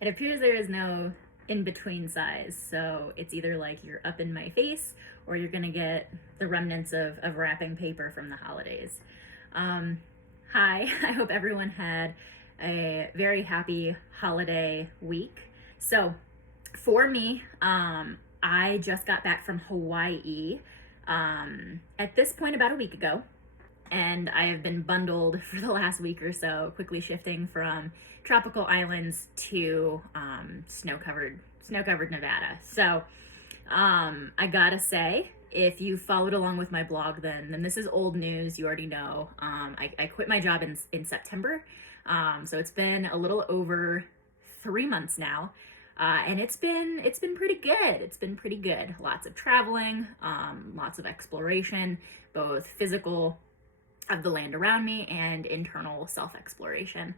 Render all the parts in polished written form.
It appears there is no in between size, so it's either like you're up in my face or you're gonna get the remnants of wrapping paper from the holidays. Um, Hi, I hope everyone had a very happy holiday week. So, for me, I just got back from Hawaii at this point about a week ago, and I have been bundled for the last week or so, quickly shifting from tropical islands to snow covered Nevada. So I gotta say, if you followed along with my blog, then this is old news. You already know. I quit my job in September, so it's been a little over 3 months now. And it's been pretty good. It's been pretty good. Lots of traveling, lots of exploration, both physical of the land around me and internal self-exploration.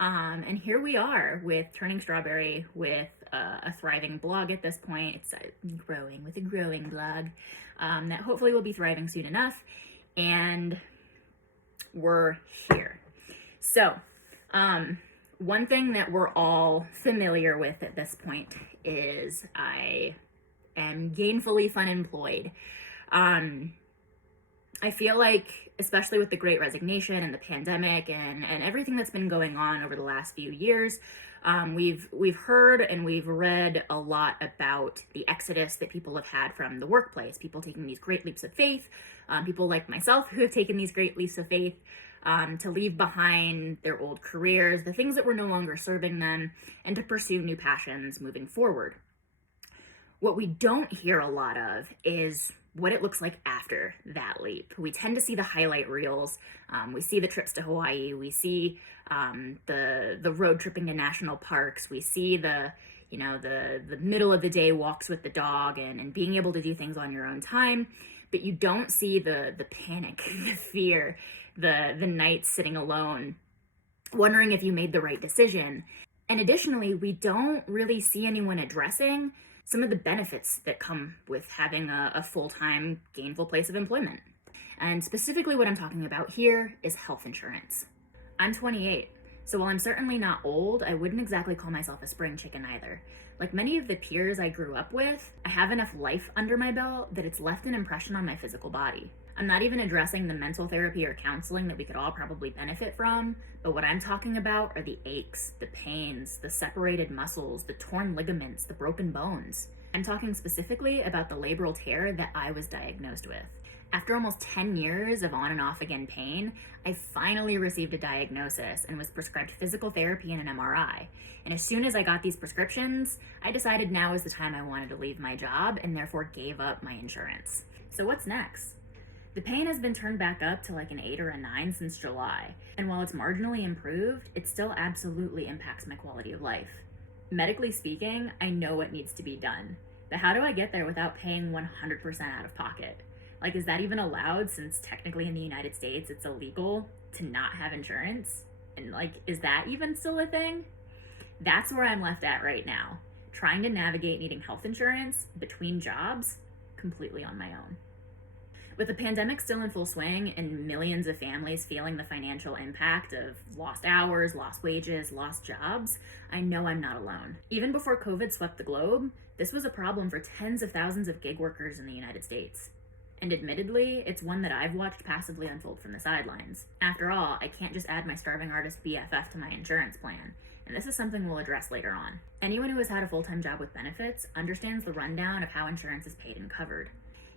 And here we are with Turning Strawberry, with a thriving blog at this point. It's growing with a growing blog that hopefully will be thriving soon enough. And we're here. So, one thing that we're all familiar with at this point is I am gainfully unemployed. I feel like, especially with the Great Resignation and the pandemic and everything that's been going on over the last few years, we've heard and we've read a lot about the exodus that people have had from the workplace, people taking these great leaps of faith, people like myself who have taken these great leaps of faith to leave behind their old careers, the things that were no longer serving them, and to pursue new passions moving forward. What we don't hear a lot of is what it looks like after that leap. We tend to see the highlight reels. We see the trips to Hawaii. We see the road tripping to national parks. We see the middle of the day walks with the dog and being able to do things on your own time. But you don't see the panic, the fear, the nights sitting alone, wondering if you made the right decision. And additionally, we don't really see anyone addressing some of the benefits that come with having a full-time gainful place of employment. And specifically what I'm talking about here is health insurance. I'm 28, so while I'm certainly not old, I wouldn't exactly call myself a spring chicken either. Like many of the peers I grew up with, I have enough life under my belt that it's left an impression on my physical body. I'm not even addressing the mental therapy or counseling that we could all probably benefit from, but what I'm talking about are the aches, the pains, the separated muscles, the torn ligaments, the broken bones. I'm talking specifically about the labral tear that I was diagnosed with. After almost 10 years of on and off again pain, I finally received a diagnosis and was prescribed physical therapy and an MRI. And as soon as I got these prescriptions, I decided now is the time I wanted to leave my job and therefore gave up my insurance. So what's next? The pain has been turned back up to like an 8 or a 9 since July, and while it's marginally improved, it still absolutely impacts my quality of life. Medically speaking, I know what needs to be done, but how do I get there without paying 100% out of pocket? Like, is that even allowed, since technically in the United States it's illegal to not have insurance? And like, is that even still a thing? That's where I'm left at right now, trying to navigate needing health insurance between jobs completely on my own. With the pandemic still in full swing and millions of families feeling the financial impact of lost hours, lost wages, lost jobs, I know I'm not alone. Even before COVID swept the globe, this was a problem for tens of thousands of gig workers in the United States. And admittedly, it's one that I've watched passively unfold from the sidelines. After all, I can't just add my starving artist BFF to my insurance plan, and this is something we'll address later on. Anyone who has had a full-time job with benefits understands the rundown of how insurance is paid and covered.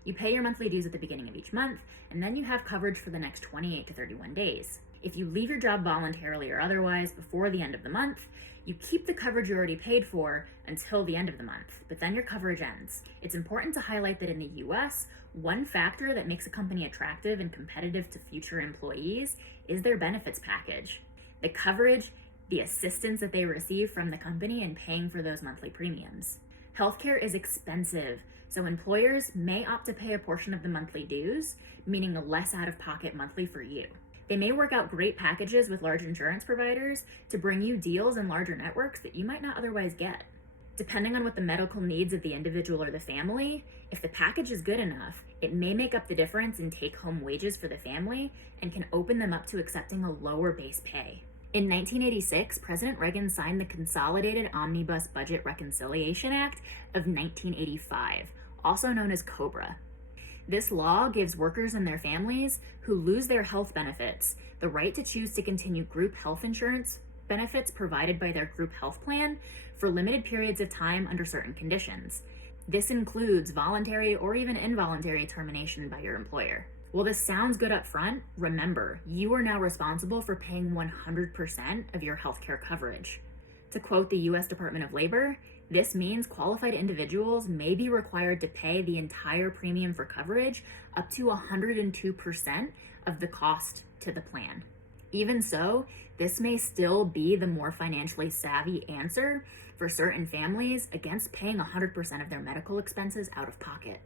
You pay your monthly dues at the beginning of each month, and then you have coverage for the next 28 to 31 days. If you leave your job voluntarily or otherwise before the end of the month, you keep the coverage you already paid for until the end of the month, but then your coverage ends. It's important to highlight that in the US, one factor that makes a company attractive and competitive to future employees is their benefits package. The coverage, the assistance that they receive from the company in paying for those monthly premiums. Healthcare is expensive, so employers may opt to pay a portion of the monthly dues, meaning a less out-of-pocket monthly for you. They may work out great packages with large insurance providers to bring you deals and larger networks that you might not otherwise get. Depending on what the medical needs of the individual or the family, if the package is good enough, it may make up the difference in take-home wages for the family and can open them up to accepting a lower base pay. In 1986, President Reagan signed the Consolidated Omnibus Budget Reconciliation Act of 1985, also known as COBRA. This law gives workers and their families who lose their health benefits the right to choose to continue group health insurance benefits provided by their group health plan for limited periods of time under certain conditions. This includes voluntary or even involuntary termination by your employer. While this sounds good up front, remember, you are now responsible for paying 100% of your healthcare coverage. To quote the U.S. Department of Labor, this means qualified individuals may be required to pay the entire premium for coverage up to 102% of the cost to the plan. Even so, this may still be the more financially savvy answer for certain families against paying 100% of their medical expenses out of pocket.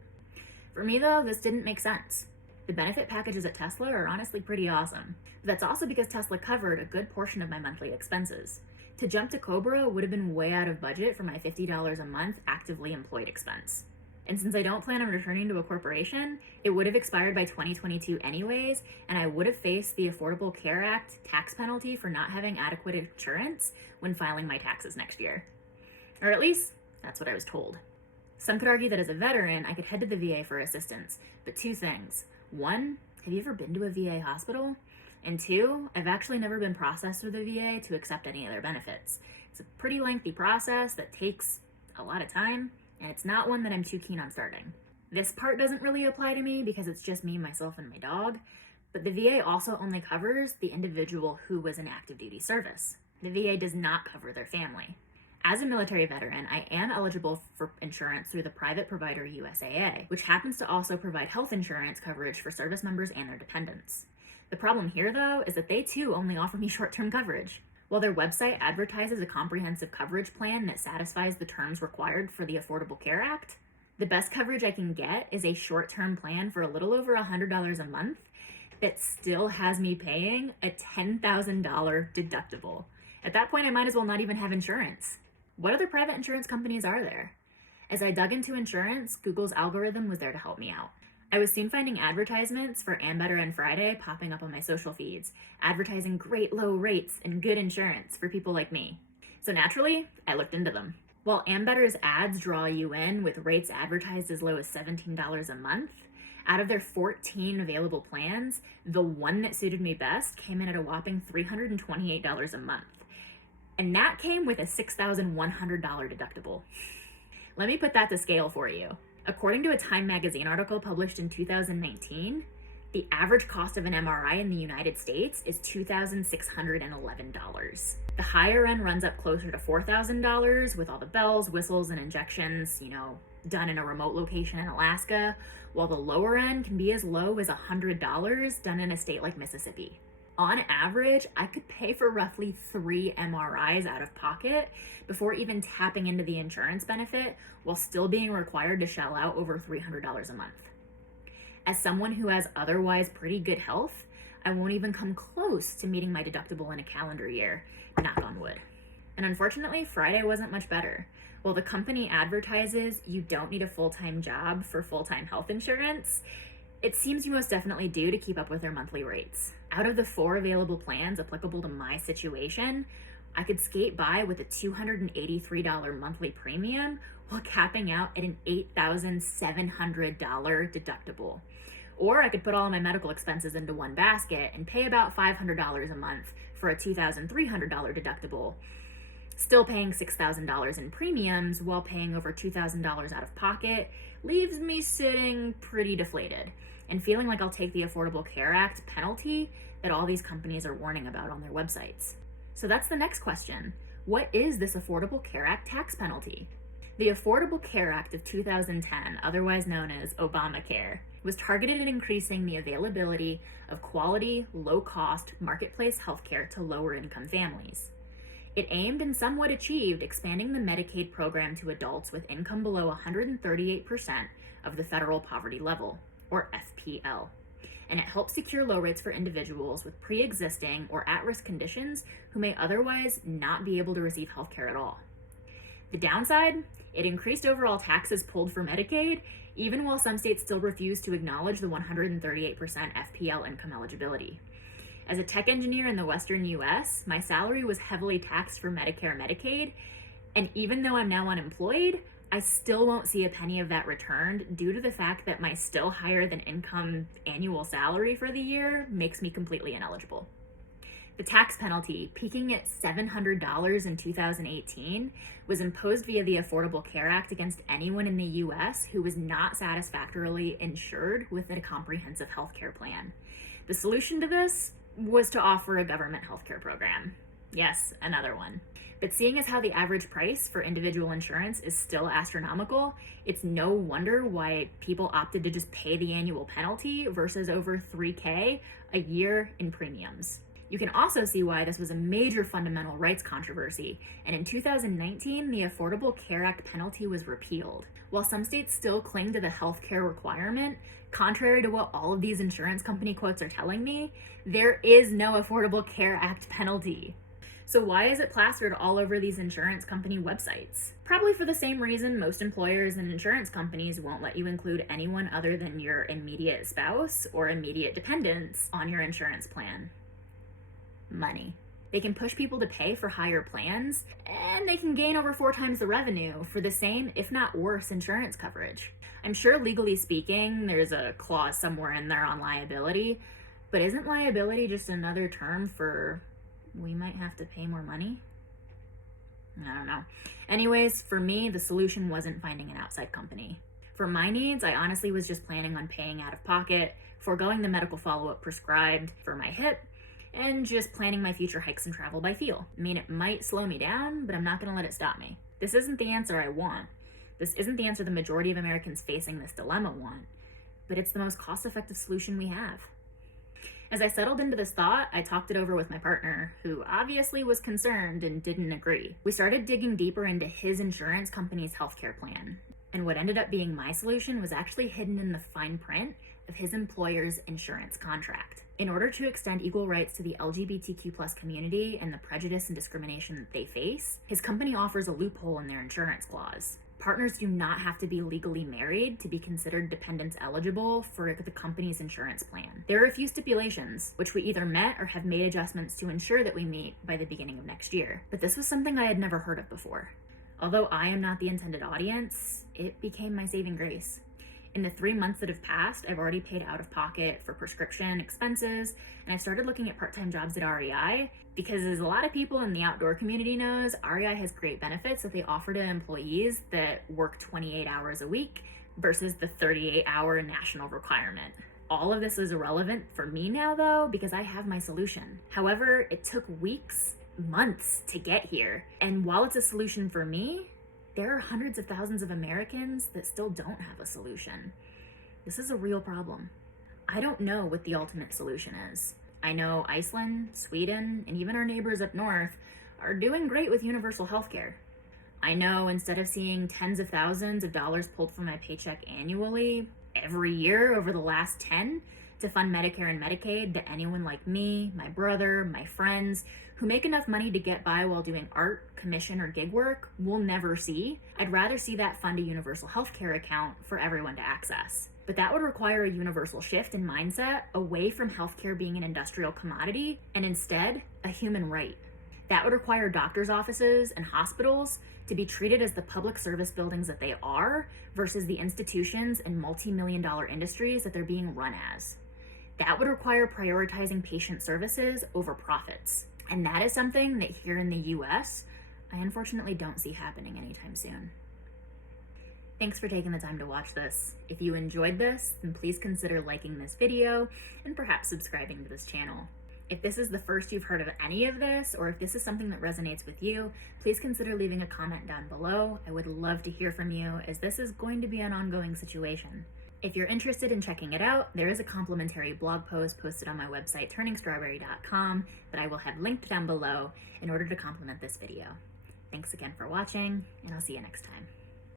For me though, this didn't make sense. The benefit packages at Tesla are honestly pretty awesome. But that's also because Tesla covered a good portion of my monthly expenses. To jump to COBRA would have been way out of budget for my $50 a month actively employed expense. And since I don't plan on returning to a corporation, it would have expired by 2022 anyways, and I would have faced the Affordable Care Act tax penalty for not having adequate insurance when filing my taxes next year. Or at least, that's what I was told. Some could argue that as a veteran, I could head to the VA for assistance, but two things. One, have you ever been to a VA hospital? And two, I've actually never been processed with the VA to accept any of their benefits. It's a pretty lengthy process that takes a lot of time, and it's not one that I'm too keen on starting. This part doesn't really apply to me because it's just me, myself, and my dog, but the VA also only covers the individual who was in active duty service. The VA does not cover their family. As a military veteran, I am eligible for insurance through the private provider USAA, which happens to also provide health insurance coverage for service members and their dependents. The problem here, though, is that they too only offer me short-term coverage. While their website advertises a comprehensive coverage plan that satisfies the terms required for the Affordable Care Act, the best coverage I can get is a short-term plan for a little over $100 a month that still has me paying a $10,000 deductible. At that point, I might as well not even have insurance. What other private insurance companies are there? As I dug into insurance, Google's algorithm was there to help me out. I was soon finding advertisements for Ambetter and Friday popping up on my social feeds, advertising great low rates and good insurance for people like me. So naturally, I looked into them. While Ambetter's ads draw you in with rates advertised as low as $17 a month, out of their 14 available plans, the one that suited me best came in at a whopping $328 a month. And that came with a $6,100 deductible. Let me put that to scale for you. According to a Time magazine article published in 2019, the average cost of an MRI in the United States is $2,611. The higher end runs up closer to $4,000 with all the bells, whistles, and injections, done in a remote location in Alaska, while the lower end can be as low as $100 done in a state like Mississippi. On average, I could pay for roughly 3 MRIs out of pocket before even tapping into the insurance benefit while still being required to shell out over $300 a month. As someone who has otherwise pretty good health, I won't even come close to meeting my deductible in a calendar year, knock on wood. And unfortunately, Friday wasn't much better. While the company advertises you don't need a full-time job for full-time health insurance, it seems you most definitely do to keep up with their monthly rates. Out of the 4 available plans applicable to my situation, I could skate by with a $283 monthly premium while capping out at an $8,700 deductible. Or I could put all of my medical expenses into one basket and pay about $500 a month for a $2,300 deductible, still paying $6,000 in premiums while paying over $2,000 out of pocket leaves me sitting pretty deflated and feeling like I'll take the Affordable Care Act penalty that all these companies are warning about on their websites. So that's the next question. What is this Affordable Care Act tax penalty? The Affordable Care Act of 2010, otherwise known as Obamacare, was targeted at increasing the availability of quality, low-cost, marketplace healthcare to lower-income families. It aimed and somewhat achieved expanding the Medicaid program to adults with income below 138% of the federal poverty level, or FPL, and it helps secure low rates for individuals with pre-existing or at-risk conditions who may otherwise not be able to receive healthcare at all. The downside? It increased overall taxes pulled for Medicaid, even while some states still refuse to acknowledge the 138% FPL income eligibility. As a tech engineer in the Western US, my salary was heavily taxed for Medicare and Medicaid, and even though I'm now unemployed, I still won't see a penny of that returned due to the fact that my still higher than income annual salary for the year makes me completely ineligible. The tax penalty, peaking at $700 in 2018, was imposed via the Affordable Care Act against anyone in the US who was not satisfactorily insured with a comprehensive healthcare plan. The solution to this was to offer a government healthcare program. Yes, another one. But seeing as how the average price for individual insurance is still astronomical, it's no wonder why people opted to just pay the annual penalty versus over $3,000 a year in premiums. You can also see why this was a major fundamental rights controversy, and in 2019, the Affordable Care Act penalty was repealed. While some states still cling to the healthcare requirement, contrary to what all of these insurance company quotes are telling me, there is no Affordable Care Act penalty. So why is it plastered all over these insurance company websites? Probably for the same reason most employers and insurance companies won't let you include anyone other than your immediate spouse or immediate dependents on your insurance plan. Money. They can push people to pay for higher plans, and they can gain over 4 times the revenue for the same, if not worse, insurance coverage. I'm sure legally speaking, there's a clause somewhere in there on liability, but isn't liability just another term for we might have to pay more money? I don't know. Anyways, for me, the solution wasn't finding an outside company. For my needs, I honestly was just planning on paying out of pocket, foregoing the medical follow-up prescribed for my hip, and just planning my future hikes and travel by feel. I mean, it might slow me down, but I'm not going to let it stop me. This isn't the answer I want. This isn't the answer the majority of Americans facing this dilemma want, but it's the most cost-effective solution we have. As I settled into this thought, I talked it over with my partner, who obviously was concerned and didn't agree. We started digging deeper into his insurance company's healthcare plan, and what ended up being my solution was actually hidden in the fine print of his employer's insurance contract. In order to extend equal rights to the LGBTQ+ community and the prejudice and discrimination that they face, his company offers a loophole in their insurance clause. Partners do not have to be legally married to be considered dependents eligible for the company's insurance plan. There are a few stipulations, which we either met or have made adjustments to ensure that we meet by the beginning of next year. But this was something I had never heard of before. Although I am not the intended audience, it became my saving grace. In the 3 months that have passed, I've already paid out of pocket for prescription expenses, and I started looking at part-time jobs at REI because, as a lot of people in the outdoor community knows, REI has great benefits that they offer to employees that work 28 hours a week versus the 38-hour national requirement. All of this is irrelevant for me now, though, because I have my solution. However, it took weeks, months to get here, and while it's a solution for me, there are hundreds of thousands of Americans that still don't have a solution. This is a real problem. I don't know what the ultimate solution is. I know Iceland, Sweden, and even our neighbors up north are doing great with universal healthcare. I know instead of seeing tens of thousands of dollars pulled from my paycheck annually, every year over the last 10, to fund Medicare and Medicaid that anyone like me, my brother, my friends, who make enough money to get by while doing art, commission, or gig work will never see. I'd rather see that fund a universal healthcare account for everyone to access. But that would require a universal shift in mindset away from healthcare being an industrial commodity and instead a human right. That would require doctors' offices and hospitals to be treated as the public service buildings that they are versus the institutions and multi-million-dollar industries that they're being run as. That would require prioritizing patient services over profits. And that is something that here in the US, I unfortunately don't see happening anytime soon. Thanks for taking the time to watch this. If you enjoyed this, then please consider liking this video and perhaps subscribing to this channel. If this is the first you've heard of any of this, or if this is something that resonates with you, please consider leaving a comment down below. I would love to hear from you, as this is going to be an ongoing situation. If you're interested in checking it out, there is a complimentary blog post posted on my website, turningstrawberry.com, that I will have linked down below in order to complement this video. Thanks again for watching, and I'll see you next time.